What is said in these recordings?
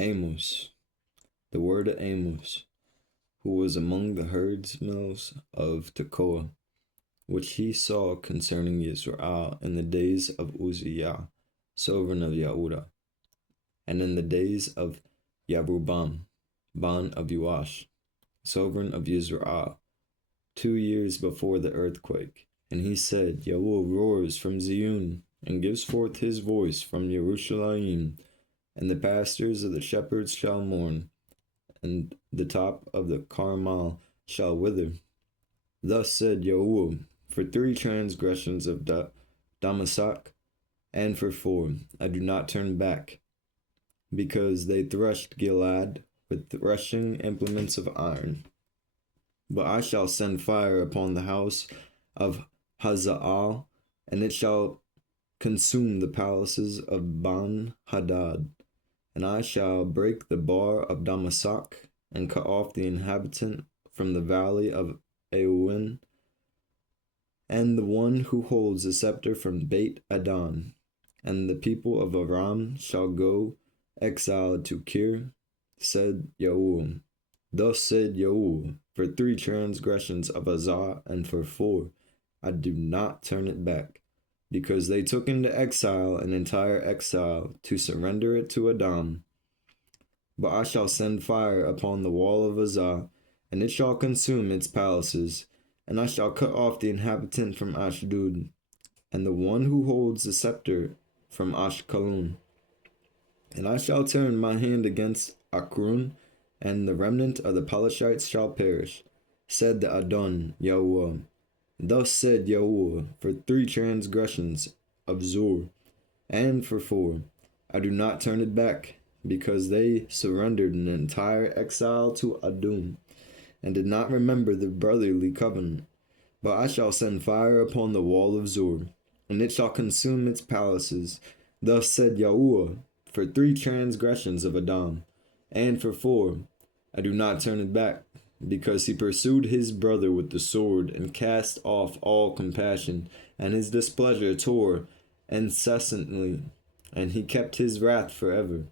Amos, the word of Amos, who was among the herdsmen of Tekoa, which he saw concerning Israel in the days of Uzziah, sovereign of Yehudah, and in the days of Yerubam, ban of Joash, sovereign of Israel, 2 years before the earthquake. And he said, Yahuwah roars from Zion, and gives forth his voice from Jerusalem, and the pastors of the shepherds shall mourn, and the top of the Carmel shall wither. Thus said Yahuwah, for 3 transgressions of Damasak, and for 4, I do not turn back, because they threshed Gilead with threshing implements of iron. But I shall send fire upon the house of Hazael, and it shall consume the palaces of Ben-Hadad. And I shall break the bar of Damasak, and cut off the inhabitant from the valley of Aoin, and the one who holds the scepter from Beit Adon. And the people of Aram shall go exiled to Kir, said Yahuwah. Thus said Yahuwah, for 3 transgressions of Azar, and for 4, I do not turn it back, because they took into exile an entire exile, to surrender it to Adam. But I shall send fire upon the wall of Azar, and it shall consume its palaces, and I shall cut off the inhabitant from Ashdod, and the one who holds the scepter from Ashkelon. And I shall turn my hand against Akrun, and the remnant of the Pelashites shall perish, said the Adon Yahuwah. Thus said Yahuwah, for 3 transgressions of Zor, and for 4, I do not turn it back, because they surrendered an entire exile to Adum, and did not remember the brotherly covenant. But I shall send fire upon the wall of Zor, and it shall consume its palaces. Thus said Yahuwah, for 3 transgressions of Adam, and for 4, I do not turn it back, because he pursued his brother with the sword, and cast off all compassion, and his displeasure tore incessantly, and he kept his wrath forever.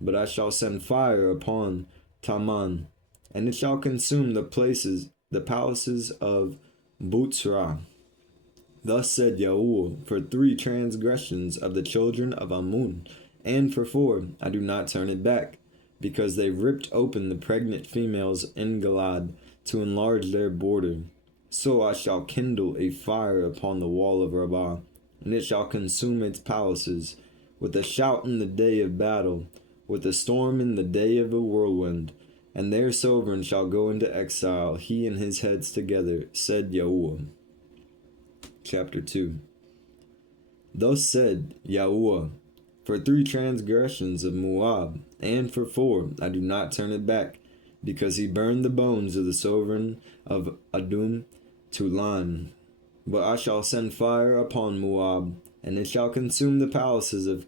But I shall send fire upon Taman, and it shall consume the palaces of Butzra. Thus said Yahuwah, for 3 transgressions of the children of Amun, and for 4, I do not turn it back, because they ripped open the pregnant females in Gilad to enlarge their border. So I shall kindle a fire upon the wall of Rabbah, and it shall consume its palaces, with a shout in the day of battle, with a storm in the day of a whirlwind. And their sovereign shall go into exile, he and his heads together, said Yahuwah. Chapter 2. Thus said Yahuwah, for 3 transgressions of Moab, and for 4, I do not turn it back, because he burned the bones of the sovereign of Adum to lime. But I shall send fire upon Moab, and it shall consume the palaces of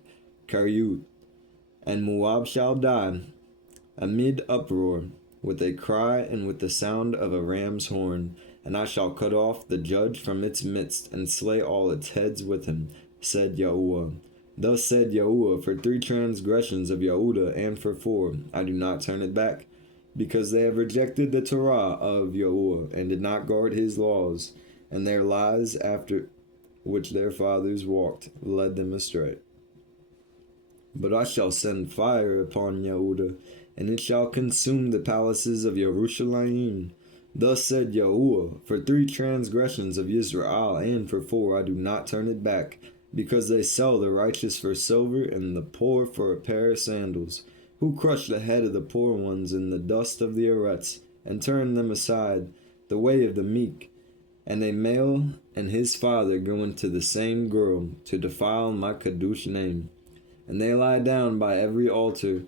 Kariut, and Moab shall die amid uproar, with a cry and with the sound of a ram's horn. And I shall cut off the judge from its midst, and slay all its heads with him, said Yahuwah. Thus said Yahuwah, for 3 transgressions of Yehudah, and for 4, I do not turn it back, because they have rejected the Torah of Yahuwah, and did not guard his laws, and their lies after which their fathers walked led them astray. But I shall send fire upon Yehudah, and it shall consume the palaces of Jerusalem. Thus said Yahuwah, for 3 transgressions of Israel, and for 4, I do not turn it back, because they sell the righteous for silver, and the poor for a pair of sandals, who crush the head of the poor ones in the dust of the arets, and turn them aside, the way of the meek. And a male and his father go into the same girl, to defile my Kadush name. And they lie down by every altar,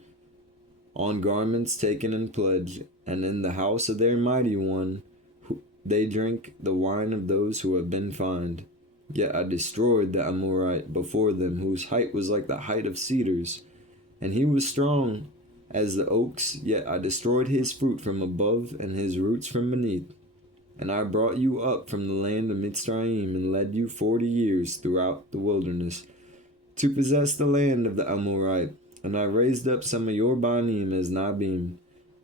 on garments taken in pledge, and in the house of their mighty one, they drink the wine of those who have been fined. Yet I destroyed the Amorite before them, whose height was like the height of cedars, and he was strong as the oaks, yet I destroyed his fruit from above, and his roots from beneath. And I brought you up from the land of Mitzrayim, and led you 40 years throughout the wilderness, to possess the land of the Amorite, And I raised up some of your banim as nabim,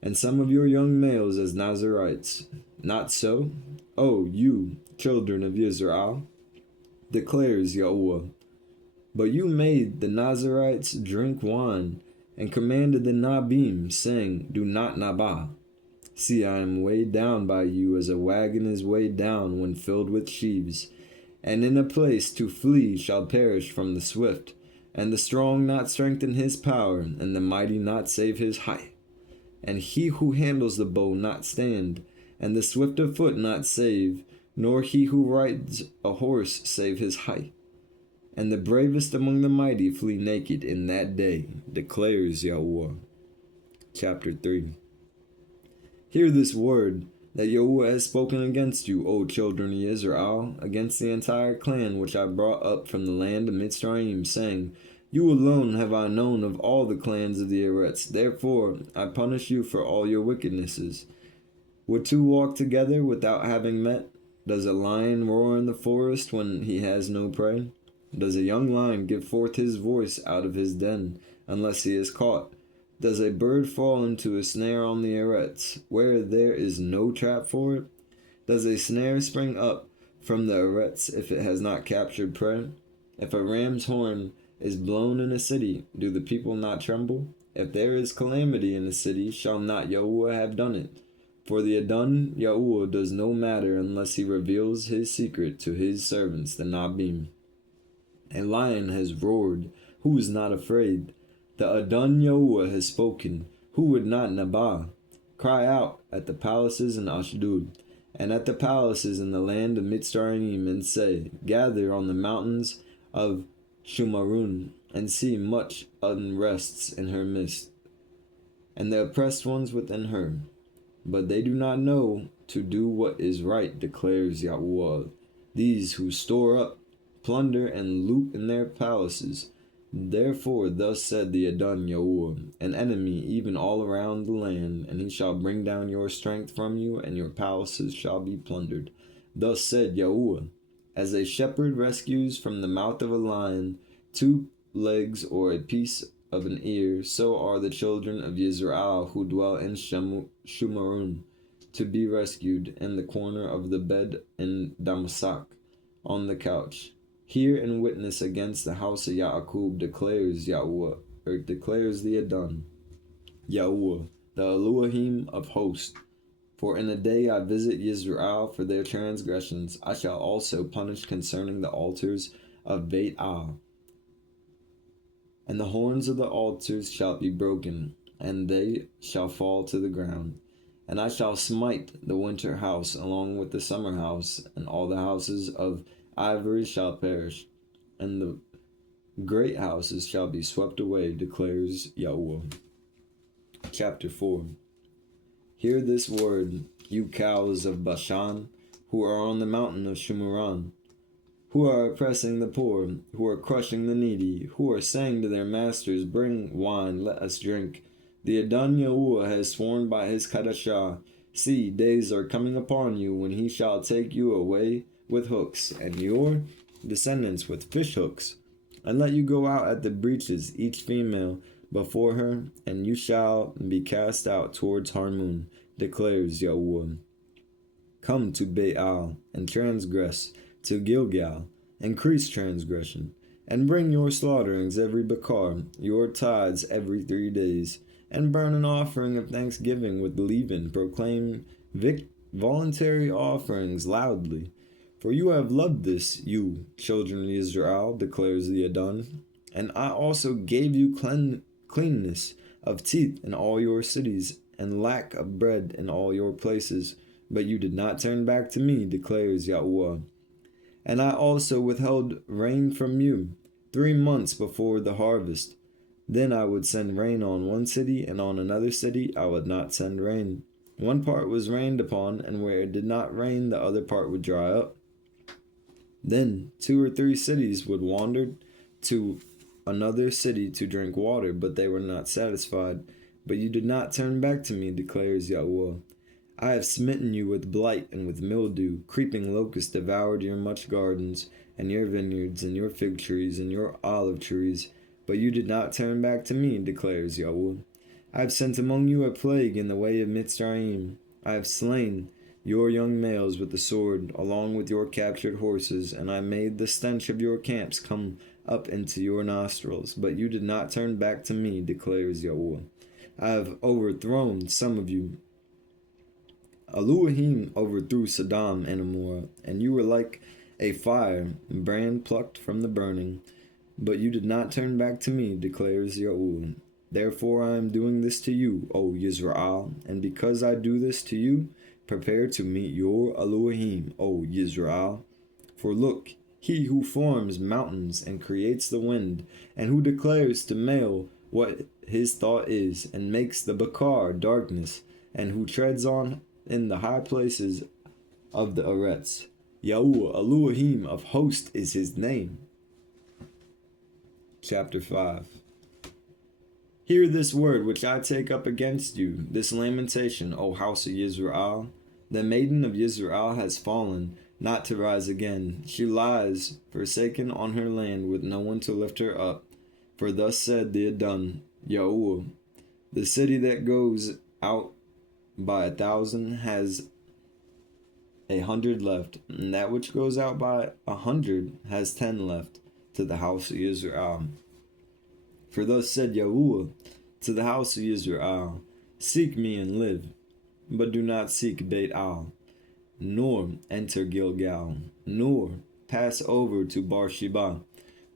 and some of your young males as Nazarites. Not so, O you, children of Israel, declares Yahuwah. But you made the Nazarites drink wine, and commanded the Nabim, saying, Do not nabah. See, I am weighed down by you as a wagon is weighed down when filled with sheaves. And in a place to flee shall perish from the swift, and the strong not strengthen his power, and the mighty not save his height. And he who handles the bow not stand, and the swift of foot not save, nor he who rides a horse save his height. And the bravest among the mighty flee naked in that day, declares Yahuwah. Chapter 3. Hear this word that Yahuwah has spoken against you, O children of Israel, against the entire clan which I brought up from the land of Mitzrayim, saying, You alone have I known of all the clans of the Eretz, therefore I punish you for all your wickednesses. Would two walk together without having met? Does a lion roar in the forest when he has no prey? Does a young lion give forth his voice out of his den, unless he is caught? Does a bird fall into a snare on the Eretz, where there is no trap for it? Does a snare spring up from the Eretz if it has not captured prey? If a ram's horn is blown in a city, do the people not tremble? If there is calamity in a city, shall not Yahuwah have done it? For the Adon Yahuwah does no matter unless he reveals his secret to his servants, the Nabim. A lion has roared, who is not afraid? The Adon Yahuwah has spoken, who would not nabah? Cry out at the palaces in Ashdod, and at the palaces in the land of Mitzrayim, and say, Gather on the mountains of Shumarun, and see much unrests in her midst, and the oppressed ones within her. But they do not know to do what is right, declares Yahuwah. These who store up plunder and loot in their palaces. Therefore thus said the Adon Yahuwah, an enemy even all around the land, and he shall bring down your strength from you, and your palaces shall be plundered. Thus said Yahuwah, as a shepherd rescues from the mouth of a lion 2 legs or a piece of an ear, so are the children of Israel who dwell in Shumarun, to be rescued in the corner of the bed in Damasak, on the couch. Hear and witness against the house of Yaakov, declares Yahuwah, or declares the Adon Yahuwah, the Elohim of hosts. For in a day I visit Yisrael for their transgressions, I shall also punish concerning the altars of Beit Al. And the horns of the altars shall be broken, and they shall fall to the ground. And I shall smite the winter house along with the summer house, and all the houses of ivory shall perish, and the great houses shall be swept away, declares Yahuwah. Chapter 4. Hear this word, you cows of Bashan, who are on the mountain of Shumaran, who are oppressing the poor, who are crushing the needy, who are saying to their masters, Bring wine, let us drink. The Adon Yahuwah has sworn by his Kadashah, See, days are coming upon you when he shall take you away with hooks, and your descendants with fish hooks, and let you go out at the breaches, each female before her, and you shall be cast out towards Harmon, declares Yahuwah. Come to Baal, and transgress, to Gilgal, increase transgression, and bring your slaughterings every bakar, your tithes every 3 days, and burn an offering of thanksgiving with leaven, proclaim voluntary offerings loudly. For you have loved this, you children of Israel, declares the Adon, and I also gave you cleanness of teeth in all your cities, and lack of bread in all your places. But you did not turn back to me, declares Yahuwah. And I also withheld rain from you 3 months before the harvest. Then I would send rain on one city, and on another city I would not send rain. One part was rained upon, and where it did not rain, the other part would dry up. Then 2 or 3 cities would wander to another city to drink water, but they were not satisfied. But you did not turn back to me, declares Yahuwah. I have smitten you with blight and with mildew. Creeping locusts devoured your much gardens, and your vineyards, and your fig trees, and your olive trees. but you did not turn back to me, declares Yahuwah. I have sent among you a plague in the way of Mitzrayim. I have slain your young males with the sword, along with your captured horses, and I made the stench of your camps come up into your nostrils, but you did not turn back to me, declares Yahuwah. I have overthrown some of you. Elohim overthrew Sodom and Amorah, and you were like a fire, brand plucked from the burning. But you did not turn back to me, declares Yahuwah. Therefore I am doing this to you, O Yisrael, and because I do this to you, prepare to meet your Elohim, O Yisrael. For look, he who forms mountains and creates the wind, and who declares to male what his thought is, and makes the Bakar darkness, and who treads on in the high places of the Eretz. Yahuwah Elohim of hosts is his name. Chapter 5. Hear this word which I take up against you, this lamentation, O house of Yisrael. The maiden of Yisrael has fallen, not to rise again. She lies, forsaken on her land, with no one to lift her up. For thus said the Adon, Yahuwah, the city that goes out by 1,000 has 100 left, and that which goes out by 100 has 10 left, to the house of Israel. For thus said Yahuwah to the house of Israel, seek me and live, but do not seek Beit Al, nor enter Gilgal, nor pass over to Beersheba.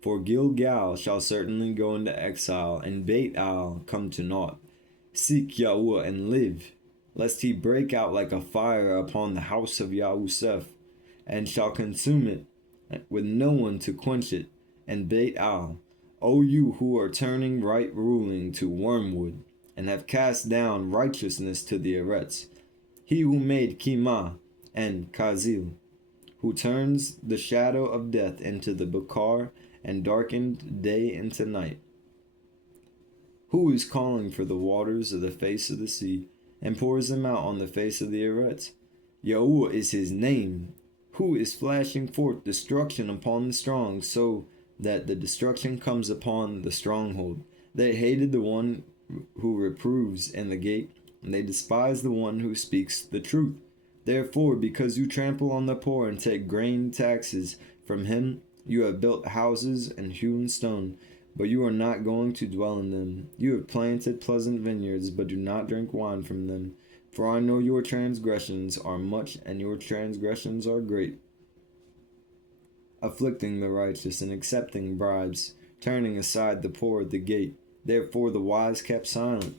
For Gilgal shall certainly go into exile, and Beit Al come to naught. Seek Yahuwah and live, lest he break out like a fire upon the house of Yahusef, and shall consume it, with no one to quench it. And Beit Al, O you who are turning right ruling to wormwood, and have cast down righteousness to the Eretz, he who made Kima and Kazil, who turns the shadow of death into the Bakar, and darkened day into night, who is calling for the waters of the face of the sea, and pours them out on the face of the Eretz. Yahuwah is his name, who is flashing forth destruction upon the strong, so that the destruction comes upon the stronghold. They hated the one who reproves in the gate, and they despise the one who speaks the truth. Therefore, because you trample on the poor and take grain taxes from him, you have built houses and hewn stone, but you are not going to dwell in them. You have planted pleasant vineyards, but do not drink wine from them. For I know your transgressions are much, and your transgressions are great. Afflicting the righteous and accepting bribes, turning aside the poor at the gate. Therefore the wise kept silent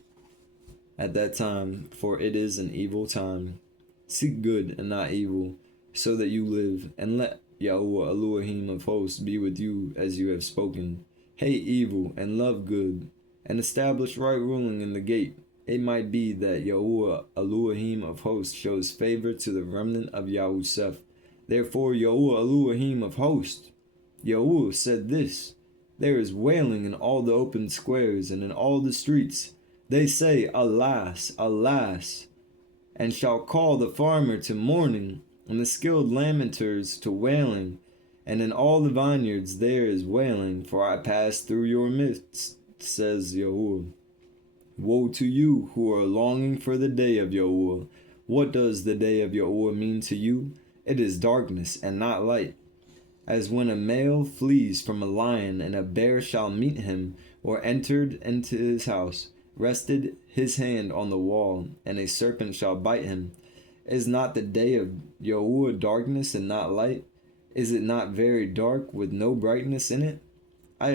at that time, for it is an evil time. Seek good and not evil, so that you live, and let Yahuwah Elohim of hosts be with you as you have spoken. Hate evil and love good, and establish right ruling in the gate. It might be that Yahuwah Elohim of hosts shows favor to the remnant of Yahusef. Therefore Yahuwah Elohim of hosts, Yahuwah said this, there is wailing in all the open squares and in all the streets. They say, alas, alas, and shall call the farmer to mourning, and the skilled lamenters to wailing. And in all the vineyards there is wailing, for I pass through your midst, says Yahuwah. Woe to you who are longing for the day of Yahuwah. What does the day of Yahuwah mean to you? It is darkness and not light. As when a male flees from a lion, and a bear shall meet him, or entered into his house, rested his hand on the wall, and a serpent shall bite him. Is not the day of Yahuwah darkness and not light? Is it not very dark with no brightness in it? I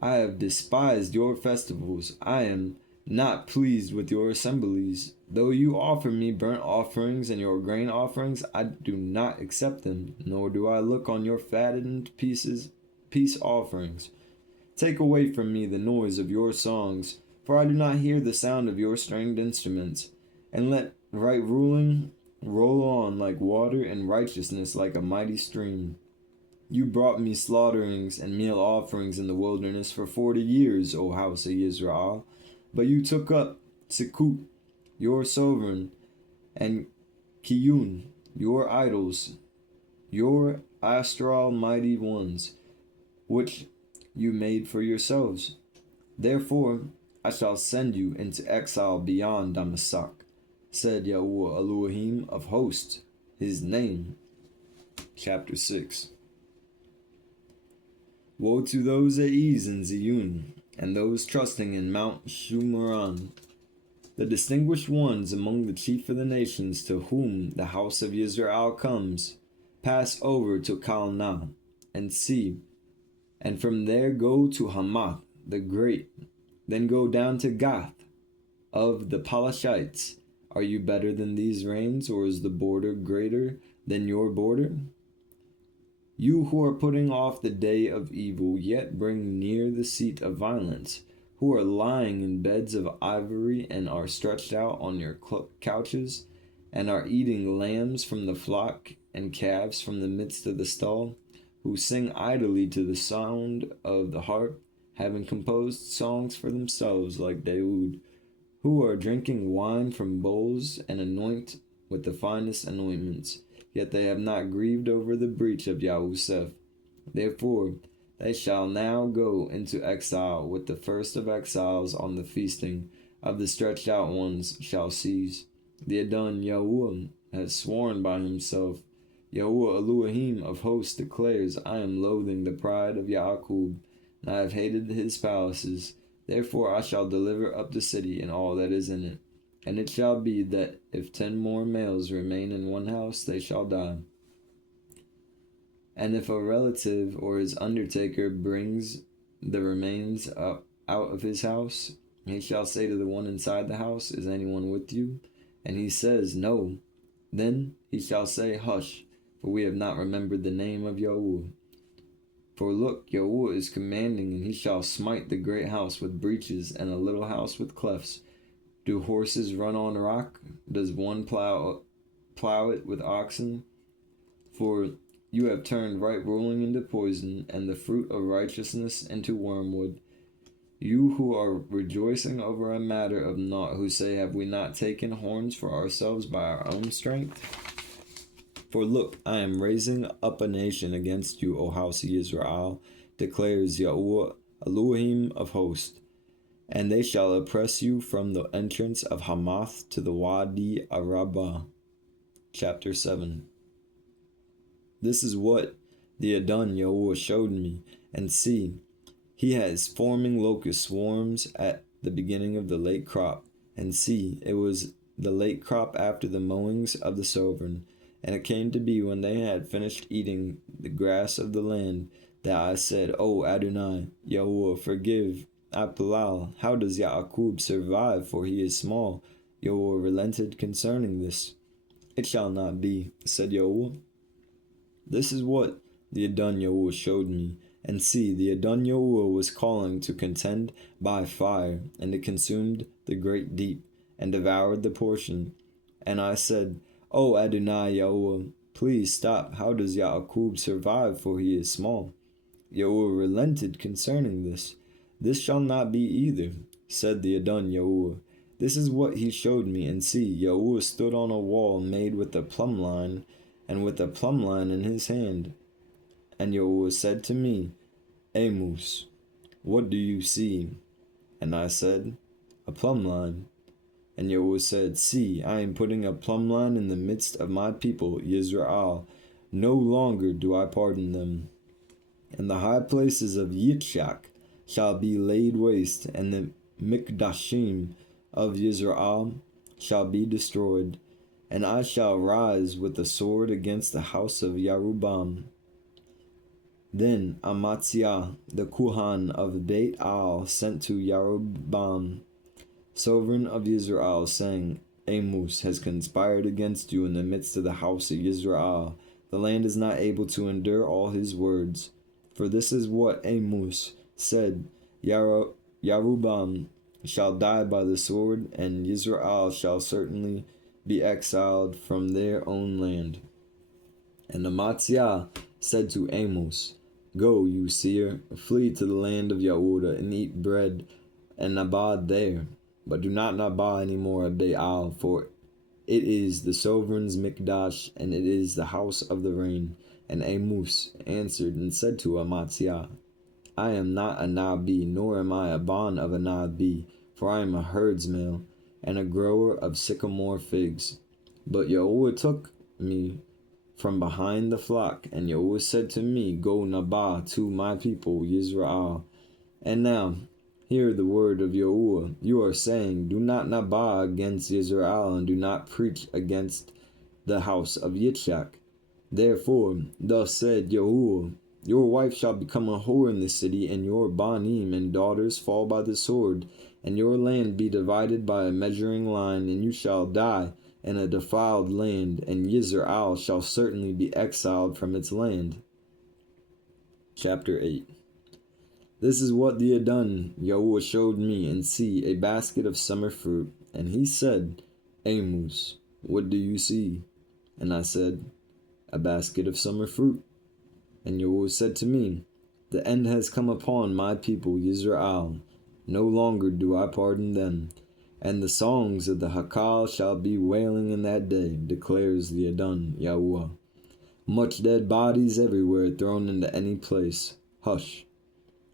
have despised your festivals. I am not pleased with your assemblies. Though you offer me burnt offerings and your grain offerings, I do not accept them, nor do I look on your fattened peace offerings. Take away from me the noise of your songs, for I do not hear the sound of your stringed instruments. And let right ruling roll on like water, and righteousness like a mighty stream. You brought me slaughterings and meal offerings in the wilderness for 40 years, O house of Israel. But you took up Sekut, your sovereign, and Kiyun, your idols, your astral mighty ones, which you made for yourselves. Therefore, I shall send you into exile beyond Damascus, said Yahuwah Elohim of hosts, his name. Chapter 6. Woe to those at ease in Ziyun, and those trusting in Mount Shumaran, the distinguished ones among the chief of the nations to whom the house of Israel comes. Pass over to Kalna, and see, and from there go to Hamath the great, then go down to Gath of the Palashites. Are you better than these reigns, or is the border greater than your border? You who are putting off the day of evil, yet bring near the seat of violence, who are lying in beds of ivory and are stretched out on your couches, and are eating lambs from the flock and calves from the midst of the stall, who sing idly to the sound of the harp, having composed songs for themselves like Daoud, who are drinking wine from bowls and anoint with the finest anointments, yet they have not grieved over the breach of Yahusef. Therefore, they shall now go into exile with the first of exiles on the feasting of the stretched out ones shall cease. The Adon Yahuwah has sworn by himself. Yahuwah Elohim of hosts declares, I am loathing the pride of Yaakov, and I have hated his palaces. Therefore I shall deliver up the city and all that is in it. And it shall be that if 10 more males remain in one house, they shall die. And if a relative or his undertaker brings the remains out of his house, he shall say to the one inside the house, is anyone with you? And he says, no. Then he shall say, hush, for we have not remembered the name of Yahuwah. For look, Yahuwah is commanding, and he shall smite the great house with breaches, and a little house with clefts. Do horses run on rock? Does one plow it with oxen? For you have turned right ruling into poison, and the fruit of righteousness into wormwood. You who are rejoicing over a matter of naught, who say, have we not taken horns for ourselves by our own strength? For look, I am raising up a nation against you, O house of Israel, declares Yahuwah Elohim of hosts. And they shall oppress you from the entrance of Hamath to the Wadi Arabah. Chapter 7. This is what the Adon Yahuwah showed me, and see, he has forming locust swarms at the beginning of the late crop, and see, it was the late crop after the mowings of the sovereign. And it came to be when they had finished eating the grass of the land, that I said, O Adonai, Yahuwah, forgive Apalal. How does Yaakov survive, for he is small? Yahuwah relented concerning this. It shall not be, said Yahuwah. This is what the Adon Yahuwah showed me. And see, the Adon Yahuwah was calling to contend by fire, and it consumed the great deep, and devoured the portion. And I said, O Adonai Yahuwah, please stop. How does Yaakov survive, for he is small? Yahuwah relented concerning this. This shall not be either, said the Adon Yahuwah. This is what he showed me, and see, Yahuwah stood on a wall made with a plumb line, and with a plumb line in his hand. And Yahuwah said to me, Amos, what do you see? And I said, a plumb line. And Yahuwah said, see, I am putting a plumb line in the midst of my people, Yisrael. No longer do I pardon them. And the high places of Yitzchak shall be laid waste, and the Mikdashim of Yisrael shall be destroyed. And I shall rise with the sword against the house of Yerubam. Then Amaziah, the Kuhan of Beit Al, sent to Yerubam, sovereign of Israel, saying, Amos has conspired against you in the midst of the house of Israel. The land is not able to endure all his words. For this is what Amos said, Yerubam shall die by the sword, and Israel shall certainly be exiled from their own land. And Amaziah said to Amos, go, you seer, flee to the land of Yehuda, and eat bread and nabad there. But do not nabah any more at Baal, for it is the sovereign's mikdash, and it is the house of the rain. And Amos answered and said to Amaziah, I am not a nabi, nor am I a bond of a nabi, for I am a herdsman and a grower of sycamore figs. But Yahuwah took me from behind the flock, and Yahuwah said to me, Go Nabah to my people, Yisrael. And now, hear the word of Yahuwah. You are saying, Do not Nabah against Yisrael, and do not preach against the house of Yitzchak. Therefore, thus said Yahuwah, Your wife shall become a whore in the city, and your banim and daughters fall by the sword, and your land be divided by a measuring line, and you shall die in a defiled land, and Yisrael shall certainly be exiled from its land. Chapter 8. This is what the Adon Yahuwah showed me, and see, a basket of summer fruit. And he said, Amos, what do you see? And I said, A basket of summer fruit. And Yahuwah said to me, The end has come upon my people Yisrael. No longer do I pardon them. And the songs of the Hakal shall be wailing in that day, declares the Adon Yahuwah. Much dead bodies everywhere thrown into any place. Hush.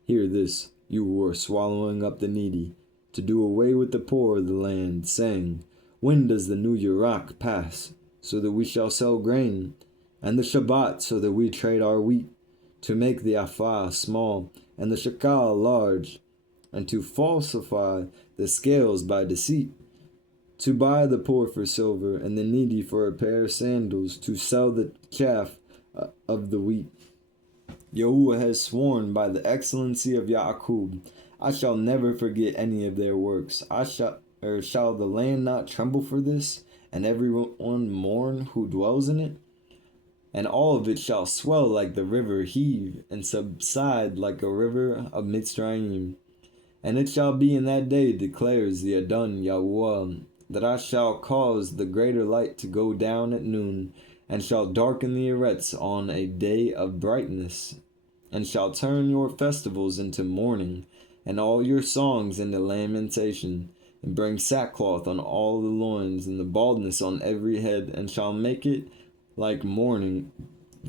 Hear this, you who are swallowing up the needy, to do away with the poor of the land, saying, When does the new Yurak pass, so that we shall sell grain, and the Shabbat, so that we trade our wheat, to make the Afah small, and the Shakal large, and to falsify the scales by deceit, to buy the poor for silver, and the needy for a pair of sandals, to sell the chaff of the wheat. Yahuwah has sworn by the excellency of Yaakov, I shall never forget any of their works. Shall the land not tremble for this, and everyone mourn who dwells in it? And all of it shall swell like the river, heave, and subside like a river of Mitzrayim. And it shall be in that day, declares the Adon Yahuwah, that I shall cause the greater light to go down at noon, and shall darken the Eretz on a day of brightness, and shall turn your festivals into mourning, and all your songs into lamentation, and bring sackcloth on all the loins, and the baldness on every head, and shall make it like mourning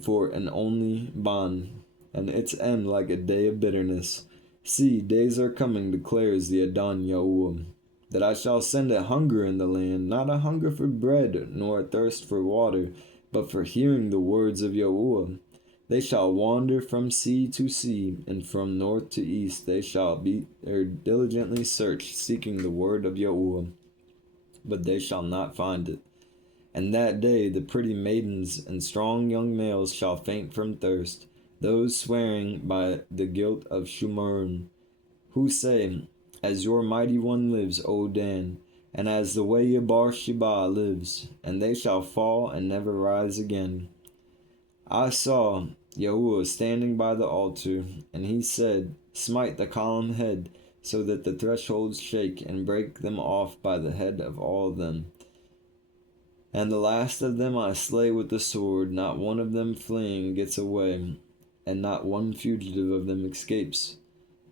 for an only bond, and its end like a day of bitterness. See, days are coming, declares the Adon Yahuwah, that I shall send a hunger in the land, not a hunger for bread, nor a thirst for water, but for hearing the words of Yahuwah. They shall wander from sea to sea, and from north to east. They shall diligently search, seeking the word of Yahuwah, but they shall not find it. And that day the pretty maidens and strong young males shall faint from thirst, those swearing by the guilt of Shumarim, who say, As your mighty one lives, O Dan, and as the way Yabar Sheba lives, and they shall fall and never rise again. I saw Yahuwah standing by the altar, and he said, Smite the column head, so that the thresholds shake, and break them off by the head of all of them. And the last of them I slay with the sword, not one of them fleeing gets away, and not one fugitive of them escapes.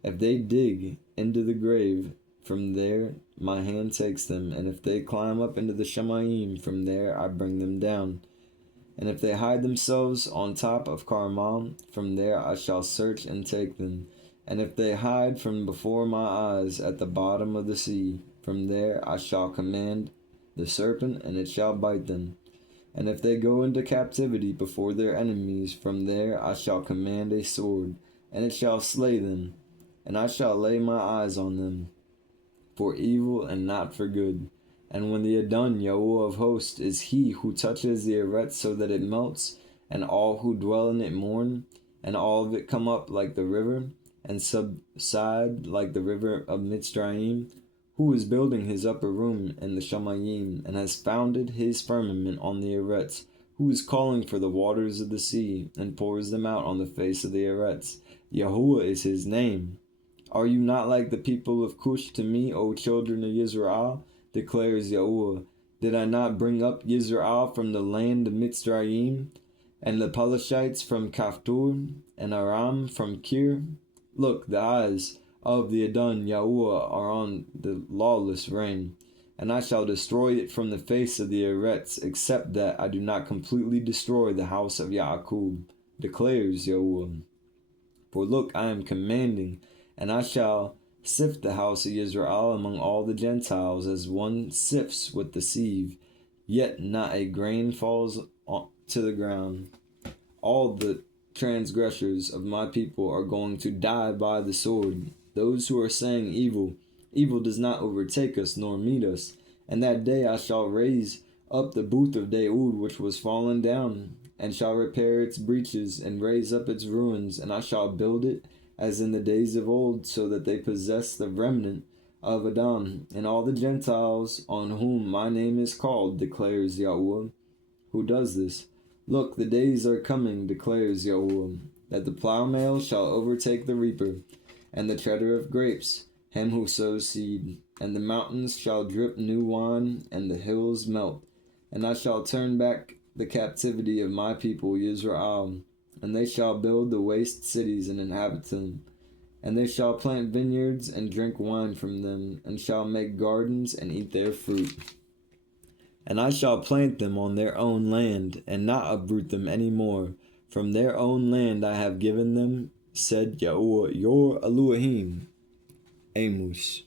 If they dig into the grave, from there my hand takes them, and if they climb up into the Shemayim, from there I bring them down. And if they hide themselves on top of Carmel, from there I shall search and take them. And if they hide from before my eyes at the bottom of the sea, from there I shall command the serpent, and it shall bite them. And if they go into captivity before their enemies, from there I shall command a sword, and it shall slay them. And I shall lay my eyes on them, for evil and not for good. And when the Adon Yahuwah of hosts is he who touches the Eretz so that it melts, and all who dwell in it mourn, and all of it come up like the river, and subside like the river of Mitzrayim, who is building his upper room in the Shemayim, and has founded his firmament on the Eretz, who is calling for the waters of the sea, and pours them out on the face of the Eretz. Yahuwah is his name. Are you not like the people of Cush to me, O children of Yisrael? Declares Yahuwah. Did I not bring up Yisrael from the land of Mitzrayim, and the Pelashites from Kaftur, and Aram from Kir? Look, the eyes of the Adon Yahuwah are on the lawless reign, and I shall destroy it from the face of the Eretz, except that I do not completely destroy the house of Yaakov, declares Yahuwah. For look, I am commanding, and I shall sift the house of Israel among all the Gentiles as one sifts with the sieve, yet not a grain falls to the ground. All the transgressors of my people are going to die by the sword. Those who are saying evil, evil does not overtake us nor meet us. And that day I shall raise up the booth of Daud which was fallen down, and shall repair its breaches, and raise up its ruins, and I shall build it as in the days of old, so that they possess the remnant of Adam, and all the Gentiles on whom my name is called, declares Yahuwah, who does this. Look, the days are coming, declares Yahuwah, that the plowman shall overtake the reaper, and the treader of grapes, him who sows seed. And the mountains shall drip new wine, and the hills melt. And I shall turn back the captivity of my people Israel, and they shall build the waste cities and inhabit them. And they shall plant vineyards and drink wine from them, and shall make gardens and eat their fruit. And I shall plant them on their own land, and not uproot them any more. From their own land I have given them, said Yahuwah your Elohim. Amos.